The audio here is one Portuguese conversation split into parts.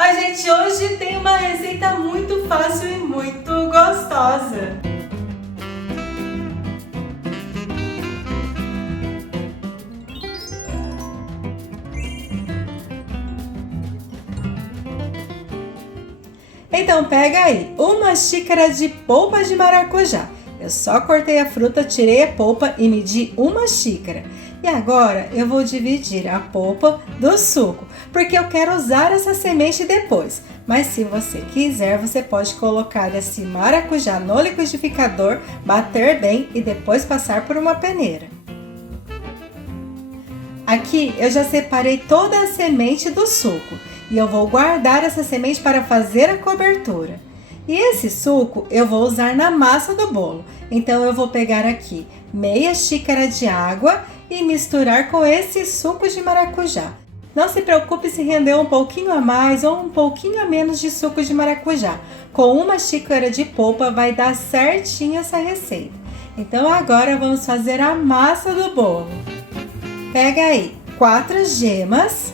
Ai, gente, hoje tem uma receita muito fácil e muito gostosa. Então pega aí uma xícara de polpa de maracujá. Eu só cortei a fruta, tirei a polpa e medi uma xícara. E agora eu vou dividir a polpa do suco, porque eu quero usar essa semente depois. Mas se você quiser, você pode colocar esse maracujá no liquidificador, bater bem e depois passar por uma peneira. Aqui eu já separei toda a semente do suco e eu vou guardar essa semente para fazer a cobertura. E esse suco eu vou usar na massa do bolo. Então eu vou pegar aqui meia xícara de água e misturar com esse suco de maracujá. Não se preocupe se render um pouquinho a mais ou um pouquinho a menos de suco de maracujá. Com uma xícara de polpa vai dar certinho essa receita. Então agora vamos fazer a massa do bolo. Pega aí 4 gemas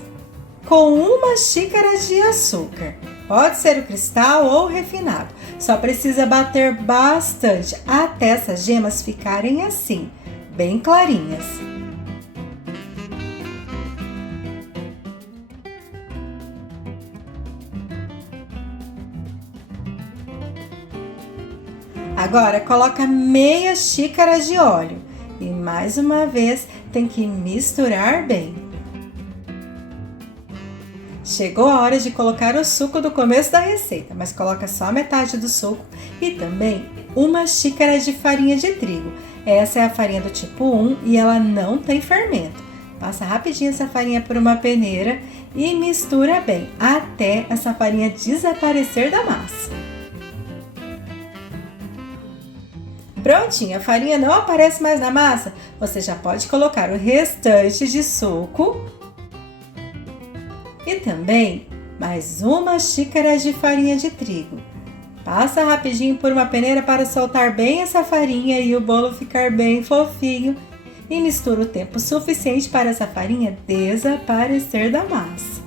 com uma xícara de açúcar. Pode ser o cristal ou o refinado. Só precisa bater bastante até essas gemas ficarem assim, bem clarinhas. Agora coloca meia xícara de óleo e mais uma vez tem que misturar bem. Chegou a hora de colocar o suco do começo da receita, mas coloca só metade do suco e também uma xícara de farinha de trigo. Essa é a farinha do tipo 1 e ela não tem fermento. Passa rapidinho essa farinha por uma peneira e mistura bem até essa farinha desaparecer da massa. Prontinho, a farinha não aparece mais na massa, você já pode colocar o restante de suco e também mais uma xícara de farinha de trigo. Passa rapidinho por uma peneira para soltar bem essa farinha e o bolo ficar bem fofinho e mistura o tempo suficiente para essa farinha desaparecer da massa.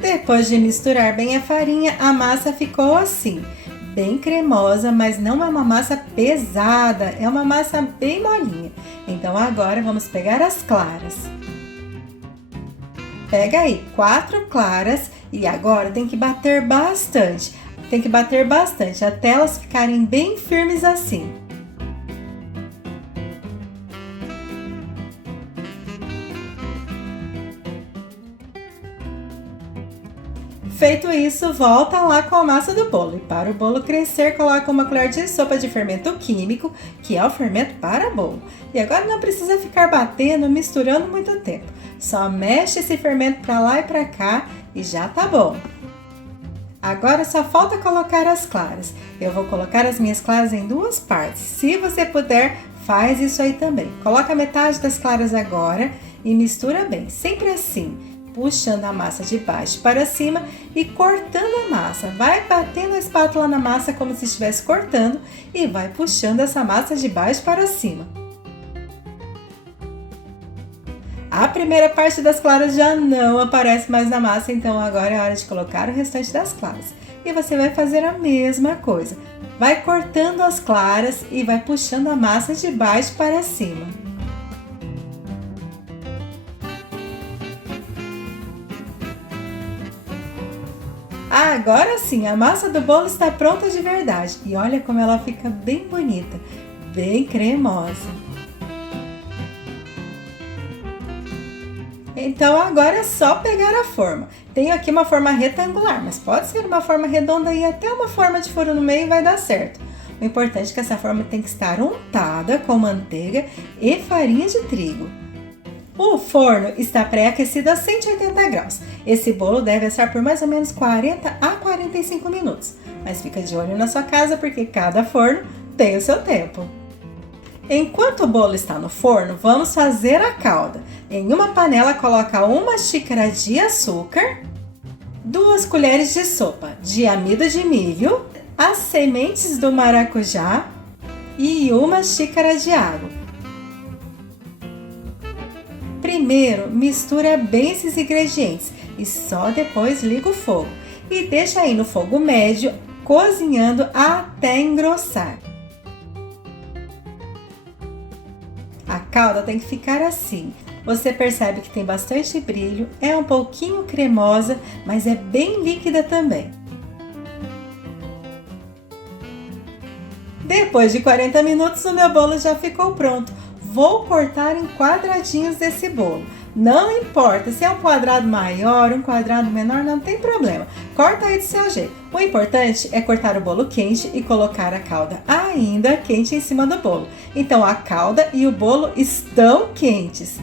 Depois de misturar bem a farinha, a massa ficou assim. Bem cremosa, mas não é uma massa pesada, é uma massa bem molinha. Então agora vamos pegar as claras. Pega aí 4 claras e agora tem que bater bastante. Tem que bater bastante até elas ficarem bem firmes assim. Feito isso, volta lá com a massa do bolo. E para o bolo crescer, coloca uma colher de sopa de fermento químico, que é o fermento para bolo. E agora não precisa ficar batendo, misturando muito tempo. Só mexe esse fermento para lá e para cá e já tá bom. Agora só falta colocar as claras. Eu vou colocar as minhas claras em 2 partes. Se você puder, faz isso aí também. Coloca metade das claras agora e mistura bem, sempre assim. Puxando a massa de baixo para cima e cortando a massa. Vai batendo a espátula na massa como se estivesse cortando e vai puxando essa massa de baixo para cima. A primeira parte das claras já não aparece mais na massa, então agora é hora de colocar o restante das claras. E você vai fazer a mesma coisa. Vai cortando as claras e vai puxando a massa de baixo para cima. Agora sim, a massa do bolo está pronta de verdade. E olha como ela fica bem bonita, bem cremosa. Então agora é só pegar a forma. Tenho aqui uma forma retangular, mas pode ser uma forma redonda e até uma forma de furo no meio vai dar certo. O importante é que essa forma tem que estar untada com manteiga e farinha de trigo. O forno está pré-aquecido a 180 graus. Esse bolo deve assar por mais ou menos 40 a 45 minutos. Mas fica de olho na sua casa porque cada forno tem o seu tempo. Enquanto o bolo está no forno, vamos fazer a calda. Em uma panela, coloca 1 xícara de açúcar, 2 colheres de sopa de amido de milho, as sementes do maracujá e 1 xícara de água. Primeiro, mistura bem esses ingredientes e só depois liga o fogo. E deixa aí no fogo médio, cozinhando até engrossar. A calda tem que ficar assim. Você percebe que tem bastante brilho, é um pouquinho cremosa, mas é bem líquida também. Depois de 40 minutos, o meu bolo já ficou pronto. Vou cortar em quadradinhos desse bolo. Não importa se é um quadrado maior, um quadrado menor, não tem problema. Corta aí do seu jeito. O importante é cortar o bolo quente e colocar a calda ainda quente em cima do bolo. Então a calda e o bolo estão quentes.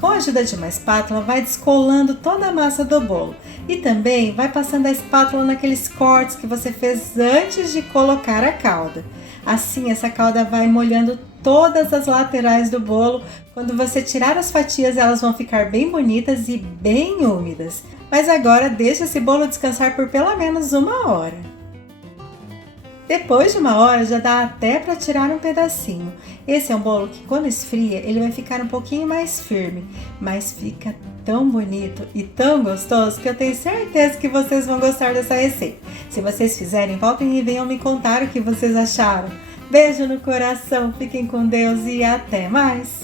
Com a ajuda de uma espátula, vai descolando toda a massa do bolo. E também vai passando a espátula naqueles cortes que você fez antes de colocar a calda. Assim, essa calda vai molhando todas as laterais do bolo. Quando você tirar as fatias, elas vão ficar bem bonitas e bem úmidas. Mas agora, deixa esse bolo descansar por pelo menos 1 hora. Depois de 1 hora, já dá até para tirar um pedacinho. Esse é um bolo que, quando esfria, ele vai ficar um pouquinho mais firme, mas fica tão bonito e tão gostoso que eu tenho certeza que vocês vão gostar dessa receita. Se vocês fizerem, voltem e venham me contar o que vocês acharam. Beijo no coração, fiquem com Deus e até mais!